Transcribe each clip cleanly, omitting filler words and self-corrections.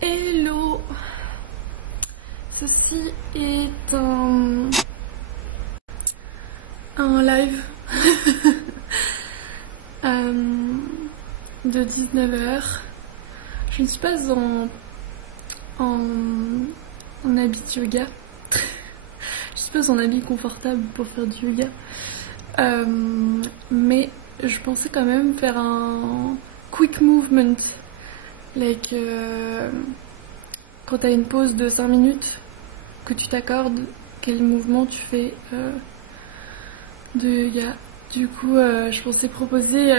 Hello. Ceci est un live de 19h. Je ne suis pas en habit de yoga. Je suis pas en habit confortable pour faire du yoga. Mais je pensais quand même faire un quick movement. Like, quand tu as une pause de 5 minutes que tu t'accordes, quel mouvement tu fais de yoga. Du coup, je pensais proposer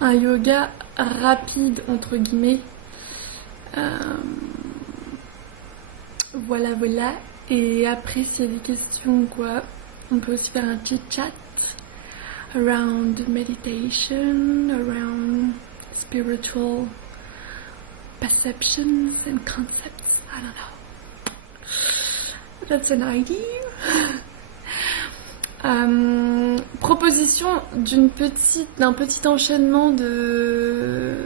un yoga rapide entre guillemets. Voilà. Et après, s'il y a des questions ou quoi, on peut aussi faire un chit chat around meditation, around spiritual perceptions and concepts. I don't know. That's an idea. Proposition d'un petit enchaînement de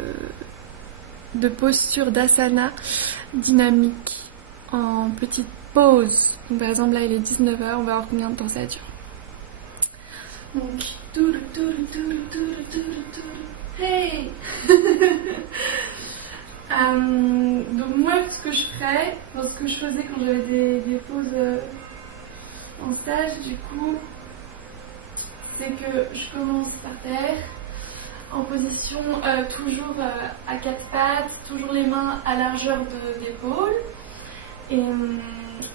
postures d'asana dynamique en petite pause. Donc, par exemple, là il est 19h, on va voir combien de temps ça dure. Donc, hey. Donc moi, ce que je ferais, ce que je faisais quand j'avais des pauses en stage, du coup, c'est que je commence par terre, en position toujours à 4 pattes, toujours les mains à largeur d'épaule et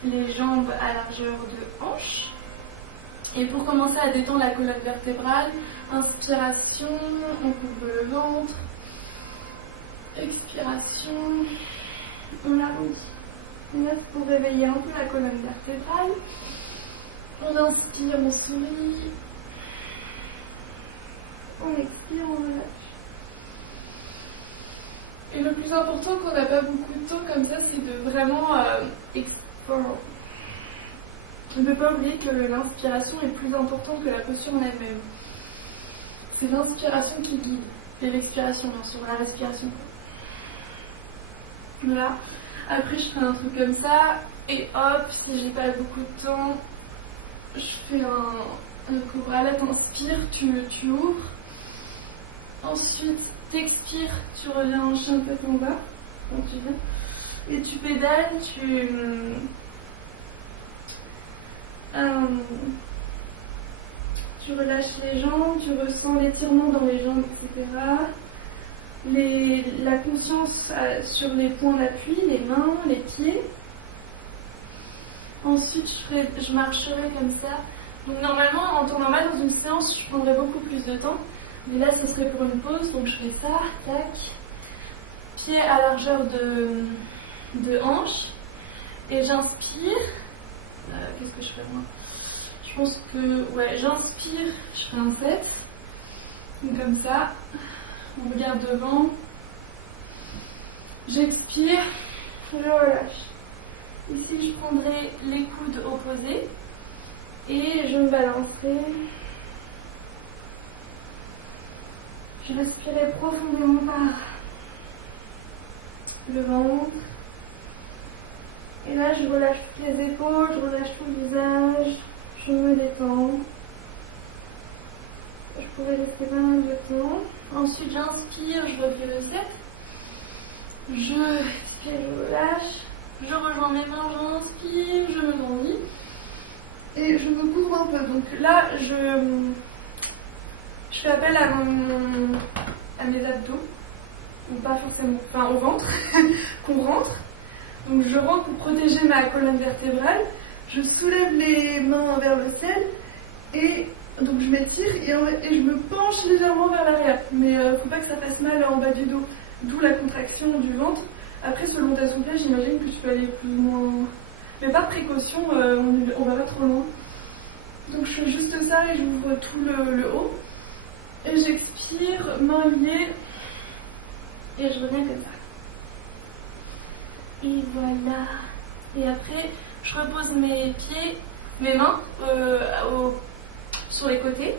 les jambes à largeur de hanche. Et pour commencer à détendre la colonne vertébrale, inspiration, on couvre le ventre, expiration, on arrondit. Là, pour réveiller un peu la colonne vertébrale, on inspire, on sourit, on expire, on relâche. Et le plus important, quand on n'a pas beaucoup de temps comme ça, c'est de vraiment explorer. On ne peut pas oublier que l'inspiration est plus importante que la posture en elle-même. C'est l'inspiration qui guide, et l'expiration, bien sûr, la respiration. Voilà. Après, je fais un truc comme ça, et hop, si j'ai pas beaucoup de temps, je fais un cobra. Là, t'inspires, tu ouvres. Ensuite, t'expires, tu reviens en chien tête en bas, quand tu viens. Et tu pédales, tu relâches les jambes, tu ressens l'étirement dans les jambes, etc. La conscience sur les points d'appui, les mains, les pieds. Ensuite, je marcherai comme ça. Donc normalement, en temps normal, dans une séance, je prendrais beaucoup plus de temps. Mais là, ce serait pour une pause, donc je fais ça, tac. Pied à largeur de hanche. Et j'inspire. Qu'est-ce que je fais moi? Je pense que, ouais, j'inspire, je fais un 7. Donc comme ça. On regarde devant. J'expire, je relâche. Ici, je prendrai les coudes opposés. Et je me balancerai. Je respirais profondément par le ventre. Et là, je relâche toutes les épaules, je relâche tout le visage, je me détends. Je pourrais laisser pas mal de temps. Ensuite, j'inspire, je refais le 7. Je respire, je relâche. Je rejoins mes mains, j'inspire, je me grandis. Et je me couvre un peu. Donc là, je fais appel à mes abdos. Ou pas forcément, enfin au ventre, qu'on rentre. Donc je rentre pour protéger ma colonne vertébrale. Je soulève les mains vers le ciel. Et donc je m'étire et je me penche légèrement vers l'arrière. Mais faut pas que ça fasse mal en bas du dos. D'où la contraction du ventre. Après, selon ta souplesse, j'imagine que tu peux aller plus ou moins. Mais par précaution, on va pas trop loin. Donc je fais juste ça et j'ouvre tout le haut. Et j'expire, main liée. Et je reviens comme ça. Et voilà. Et après, je repose mes pieds, mes mains sur les côtés.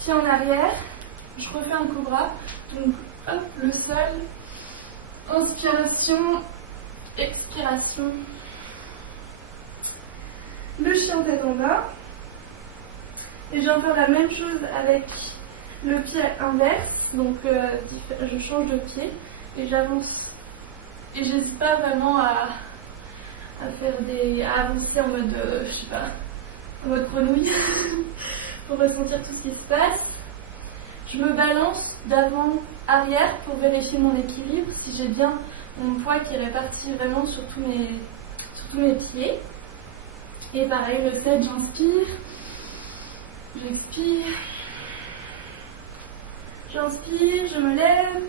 Pieds en arrière. Je refais un cobra. Donc, hop, le sol. Inspiration, expiration. Le chien tête en bas. Et je viens faire la même chose avec le pied inverse. Donc, je change de pied et j'avance. Et j'hésite pas vraiment à avancer en mode, je sais pas, en mode grenouille pour ressentir tout ce qui se passe. Je me balance d'avant arrière pour vérifier mon équilibre, si j'ai bien mon poids qui est réparti vraiment sur tous mes pieds. Et pareil, le 7, j'inspire, j'expire, j'inspire, je me lève,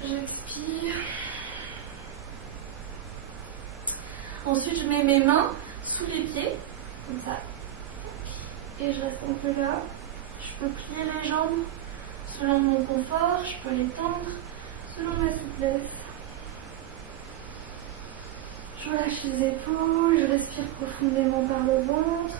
j'expire. Ensuite, je mets mes mains sous les pieds, comme ça, et je reste un peu là. Je peux plier les jambes selon mon confort, je peux les tendre selon ma souplesse. Je relâche les épaules, je respire profondément par le ventre.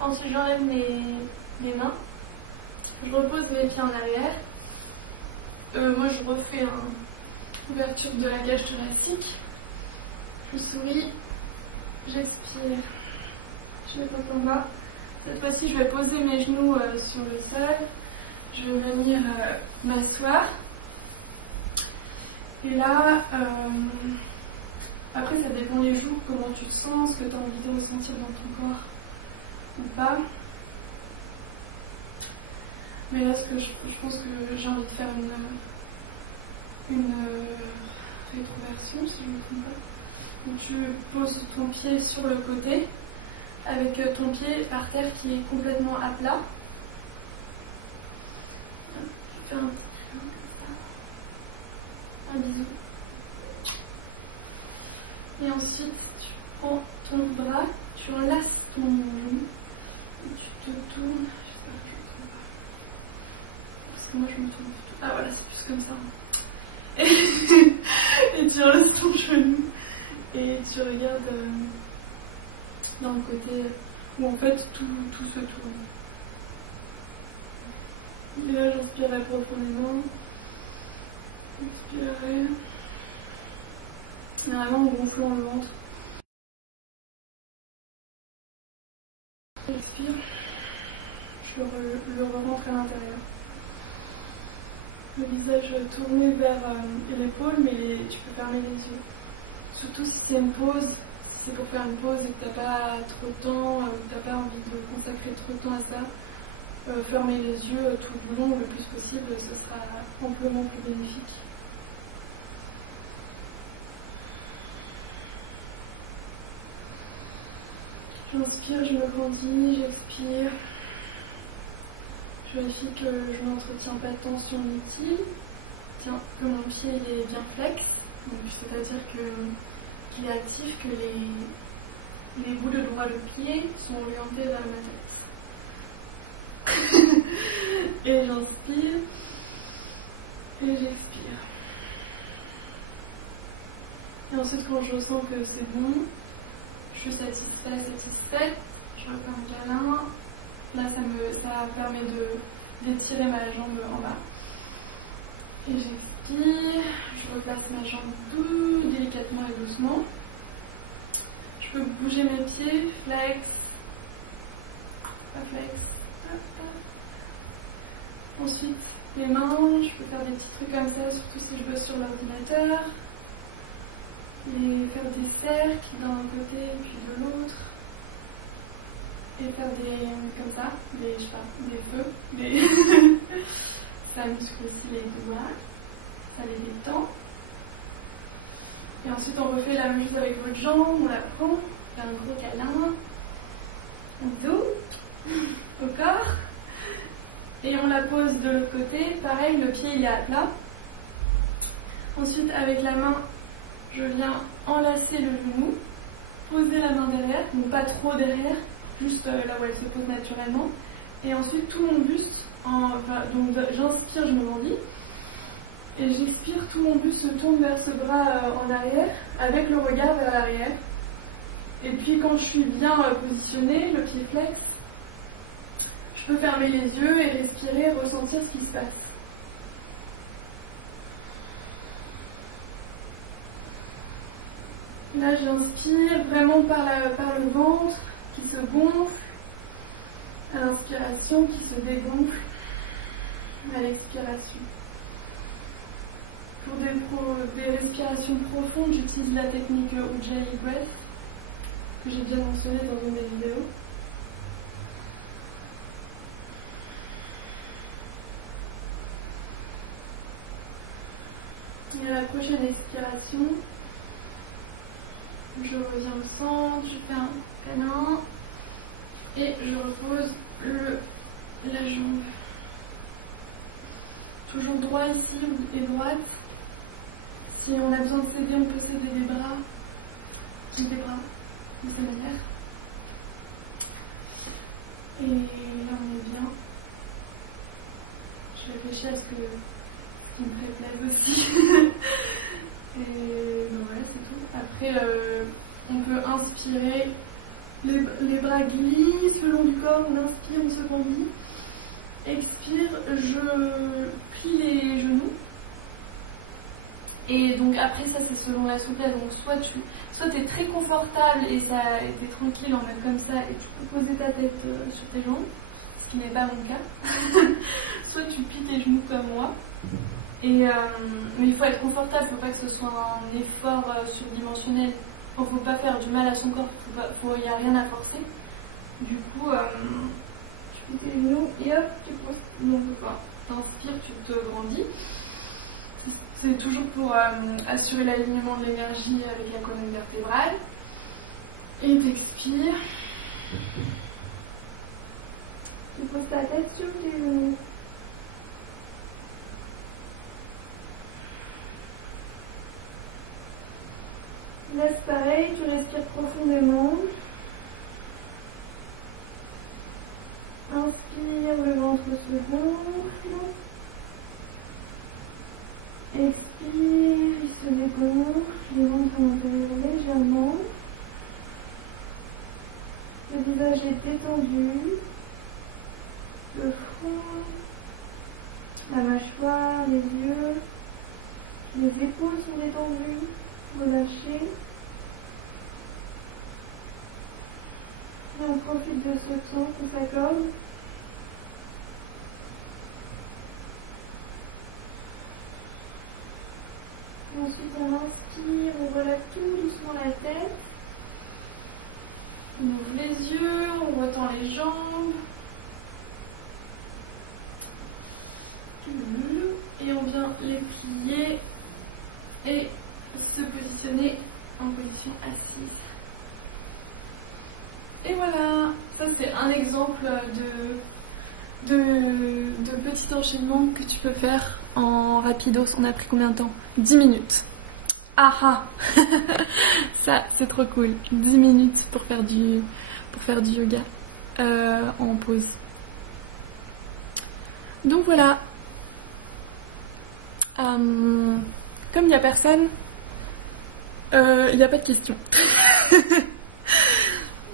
Ensuite, j'enlève mes mains, je repose mes pieds en arrière. Moi, je refais une ouverture de la cage thoracique. Je souris, j'expire, je me pose en bas. Cette fois-ci, je vais poser mes genoux sur le sol. Je vais venir m'asseoir. Et là, après, ça dépend des jours, comment tu te sens, ce que tu as envie de ressentir dans ton corps ou pas. Mais là, je pense que j'ai envie de faire une rétroversion, si je ne me trompe pas. Donc tu poses ton pied sur le côté, avec ton pied par terre qui est complètement à plat. Tu fais un petit câlin comme ça. Un bisou. Et ensuite, tu prends ton bras, tu enlaces ton genou, et tu te tournes. Parce que moi je me tourne plutôt. Ah voilà, c'est plus comme ça. Et tu enlèves ton genou et tu regardes dans le côté où en fait tout se tourne. Et là j'inspirerai profondément. Expirerai. Et vraiment en gonflant le ventre. Expire. Je le rentre à l'intérieur. Le visage tourné vers l'épaule, mais tu peux fermer les yeux. Surtout si c'est une pause, si c'est pour faire une pause et que tu n'as pas trop de temps, ou que tu n'as pas envie de consacrer trop de temps à ça, fermer les yeux tout le long le plus possible, ce sera amplement plus bénéfique. J'inspire, je me grandis, j'expire. Je vérifie que je n'entretiens pas de tension inutile. Tiens, que mon pied il est bien flex, donc c'est-à-dire qu'il est actif, que les bouts de droit de pied sont orientés vers ma tête. Et j'inspire et j'expire. Et ensuite, quand je sens que c'est bon, je suis satisfaite, je refais un câlin. Là, ça permet d'étirer ma jambe en bas. Et j'expire, je replace ma jambe tout délicatement et doucement. Je peux bouger mes pieds, flex, pas flex. Hop, hop. Ensuite, les mains, je peux faire des petits trucs comme ça, surtout si je bosse sur l'ordinateur. Et faire des cercles d'un côté et puis de l'autre. Et faire comme ça, des feux, ça muscle aussi les doigts, ça les détend. Et ensuite on refait la même chose avec votre jambe, on la prend, on fait un gros câlin, au dos, au corps, et on la pose de l'autre côté, pareil, le pied il est à plat. Ensuite avec la main, je viens enlacer le genou, poser la main derrière, donc pas trop derrière, juste là où elle se pose naturellement. Et ensuite tout mon buste, donc j'inspire, je me grandis. Et j'expire, tout mon buste se tourne vers ce bras en arrière, avec le regard vers l'arrière. Et puis quand je suis bien positionnée, le pied flex, je peux fermer les yeux et respirer, ressentir ce qui se passe. Là j'inspire vraiment par le ventre qui se gonfle, à l'inspiration qui se dégonfle, à l'expiration. Pour des respirations profondes, j'utilise la technique Ujjayi Breath, que j'ai déjà mentionné dans une des vidéos. Et à la prochaine expiration, je reviens au centre, je fais un câlin et je repose la jambe. Toujours droit ici et droite. Si on a besoin de s'aider, on peut s'aider des bras de cette manière. Et là on est bien. Je réfléchis à ce qui me fait plaisir aussi. Et donc voilà, c'est tout. Après, on peut inspirer, les bras glissent le long du corps, on inspire, on se grandit. Expire, je plie les genoux. Et donc après ça c'est selon la souplesse, donc soit tu es très confortable et t'es tranquille en mode comme ça et tu peux poser ta tête sur tes jambes, ce qui n'est pas mon cas. Soit tu plies tes genoux comme moi. Mais il faut être confortable, il ne faut pas que ce soit un effort surdimensionnel. Il ne faut pas faire du mal à son corps, il n'y a rien à forcer. Du coup, tu plies tes genoux et hop, tu poses. Non, pas. T'inspires, tu te grandis. C'est toujours pour assurer l'alignement de l'énergie avec la colonne vertébrale. Et t'expires. Tu poses ta tête sur tes genoux. Laisse pareil, tu respires profondément. Inspire, le ventre se gonfle. Expire, il se dégonfle, le ventre à l'intérieur légèrement. Le visage est détendu. Le front, la mâchoire, les yeux, les épaules sont détendues. Relâcher. Et on profite de ce temps qu'on s'accorde. Ensuite on inspire, on relâche tout doucement la tête. On ouvre les yeux, on retend les jambes. Et on vient les plier et se positionner en position assise. Et voilà, ça c'est un exemple de petit enchaînement que tu peux faire en rapidos. On a pris combien de temps? 10 minutes. Ah ah. Ça c'est trop cool. 10 minutes pour faire du yoga en pause. Donc voilà. Comme il n'y a personne, il n'y a pas de question.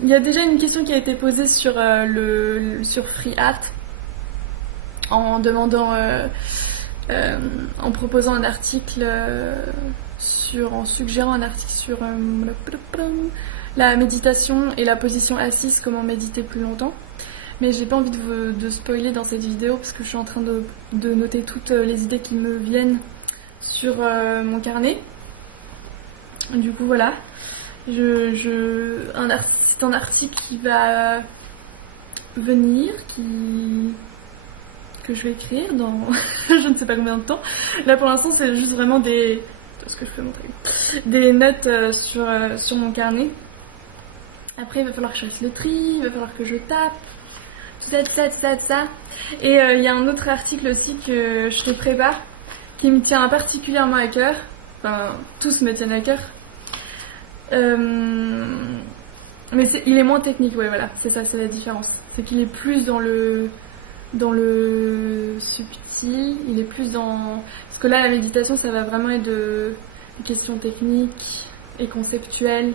Il y a déjà une question qui a été posée sur FreeArt en demandant, en proposant un article en suggérant un article sur la méditation et la position assise, comment méditer plus longtemps. Mais j'ai pas envie de spoiler dans cette vidéo parce que je suis en train de noter toutes les idées qui me viennent sur mon carnet. Du coup voilà, c'est un article qui va venir, que je vais écrire dans je ne sais pas combien de temps. Là pour l'instant c'est juste vraiment ce que je peux montrer, des notes sur mon carnet. Après il va falloir que je fasse le tri, il va falloir que je tape tout ça. Et il y a un autre article aussi que je te prépare qui me tient particulièrement à cœur. Enfin, tous me tiennent à cœur. Mais il est moins technique, ouais, voilà, c'est ça, c'est la différence. C'est qu'il est plus dans le subtil, il est plus dans... Parce que là, la méditation, ça va vraiment être des questions techniques et conceptuelles.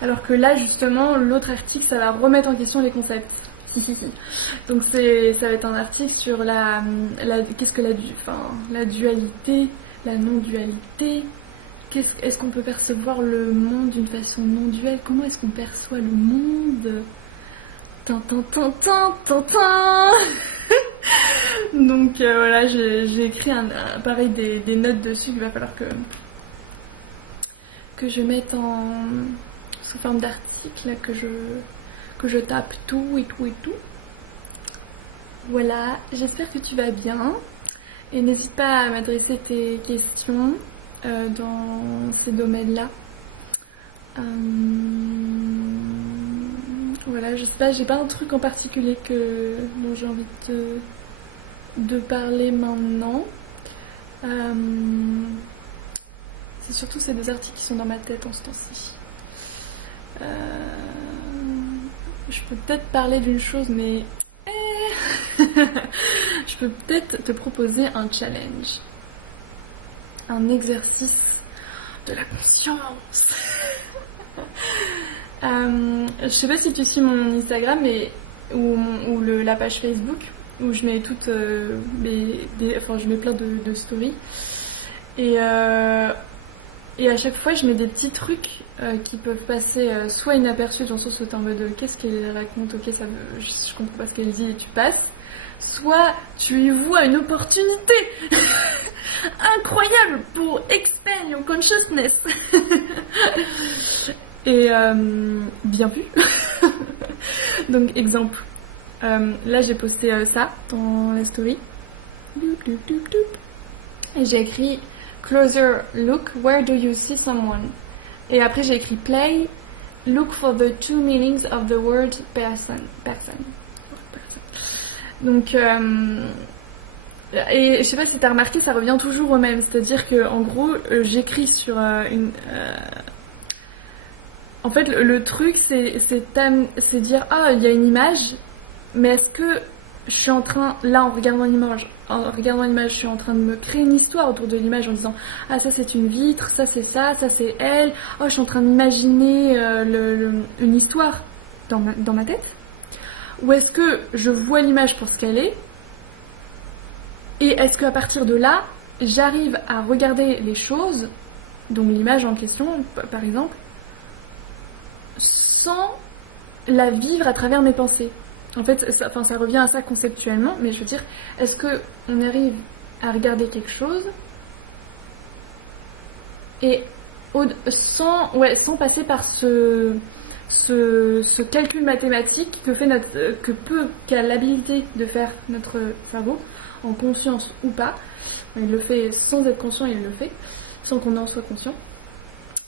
Alors que là, justement, l'autre article, ça va remettre en question les concepts. Si. Donc ça va être un article sur qu'est-ce que la dualité, la non-dualité. Est-ce qu'on peut percevoir le monde d'une façon non duelle? Comment est-ce qu'on perçoit le monde? Donc voilà, j'ai écrit pareil des notes dessus qu'il va falloir que je mette sous forme d'article, que je tape tout et tout. Voilà, j'espère que tu vas bien. Et n'hésite pas à m'adresser tes questions dans ces domaines-là. Voilà, je sais pas, j'ai pas un truc en particulier dont j'ai envie de parler maintenant. C'est surtout ces deux articles qui sont dans ma tête en ce temps-ci. Je peux peut-être parler d'une chose, mais je peux peut-être te proposer un challenge, un exercice de la conscience. Je sais pas si tu suis mon Instagram ou la page Facebook où je mets toutes je mets plein de stories et à chaque fois je mets des petits trucs qui peuvent passer soit inaperçus dans le sens où t'es en mode qu'est-ce qu'elle raconte, ok je comprends pas ce qu'elle dit et tu passes, soit tu y vois une opportunité incroyable pour expand your consciousness. Et bien vu. Donc exemple, là j'ai posté ça dans la story et j'ai écrit closer look, where do you see someone, et après j'ai écrit play, look for the two meanings of the word person. Donc et je sais pas si t'as remarqué, ça revient toujours au même, c'est-à-dire que en gros j'écris sur en fait le truc c'est dire ah il y a une image, mais est-ce que je suis en train, là en regardant l'image je suis en train de me créer une histoire autour de l'image en disant ah ça c'est une vitre, ça c'est ça c'est elle, oh je suis en train d'imaginer une histoire dans ma tête, ou est-ce que je vois l'image pour ce qu'elle est, et est-ce qu'à partir de là j'arrive à regarder les choses, donc l'image en question par exemple, sans la vivre à travers mes pensées. En fait, ça revient à ça conceptuellement, mais je veux dire, est-ce qu'on arrive à regarder quelque chose et sans passer par ce calcul mathématique qu'a l'habilité de faire notre cerveau, en conscience ou pas. Il le fait sans être conscient, il le fait, sans qu'on en soit conscient,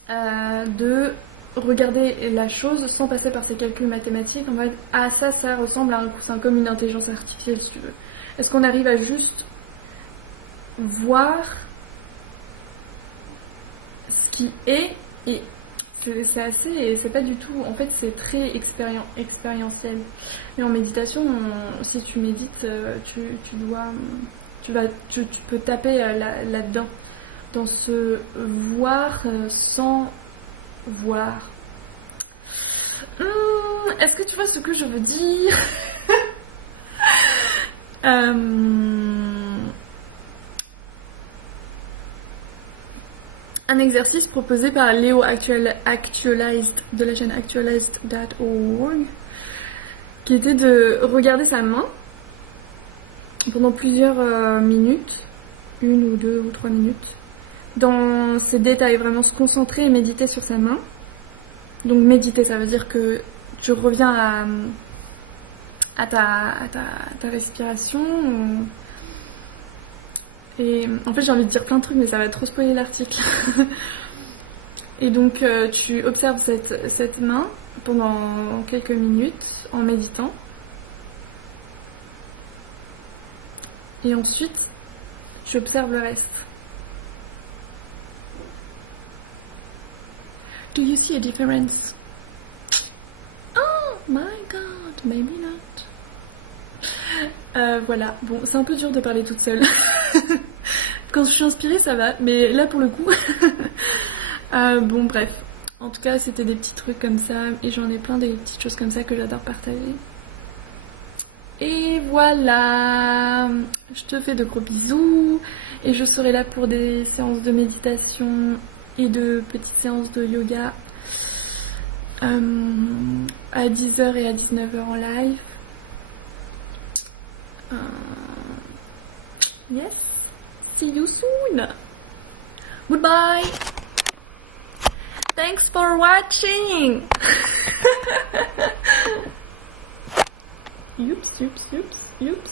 de regarder la chose sans passer par ces calculs mathématiques en mode ah ça ressemble à un coussin, comme une intelligence artificielle si tu veux. Est-ce qu'on arrive à juste voir ce qui est, et c'est pas du tout, en fait c'est très expérientiel, mais en méditation si tu médites tu peux taper là-dedans, dans ce voir sans voir. Est-ce que tu vois ce que je veux dire? Un exercice proposé par Léo Actualized de la chaîne actualized.org, qui était de regarder sa main pendant plusieurs minutes, 1 ou 2 ou 3 minutes, dans ses détails, vraiment se concentrer et méditer sur sa main. Donc méditer, ça veut dire que tu reviens à ta respiration. Et en fait j'ai envie de dire plein de trucs, mais ça va trop spoiler l'article. Et donc tu observes cette main pendant quelques minutes en méditant. Et ensuite tu observes le reste. Do you see a difference? maybe not. Voilà, bon, c'est un peu dur de parler toute seule. Quand je suis inspirée, ça va, mais là pour le coup... bon, bref. En tout cas, c'était des petits trucs comme ça, et j'en ai plein des petites choses comme ça que j'adore partager. Et voilà, je te fais de gros bisous, et je serai là pour des séances de méditation et de petites séances de yoga à 10h et à 19h en live. Yes, see you soon. Goodbye. Thanks for watching. Oops, oops, oops, oops.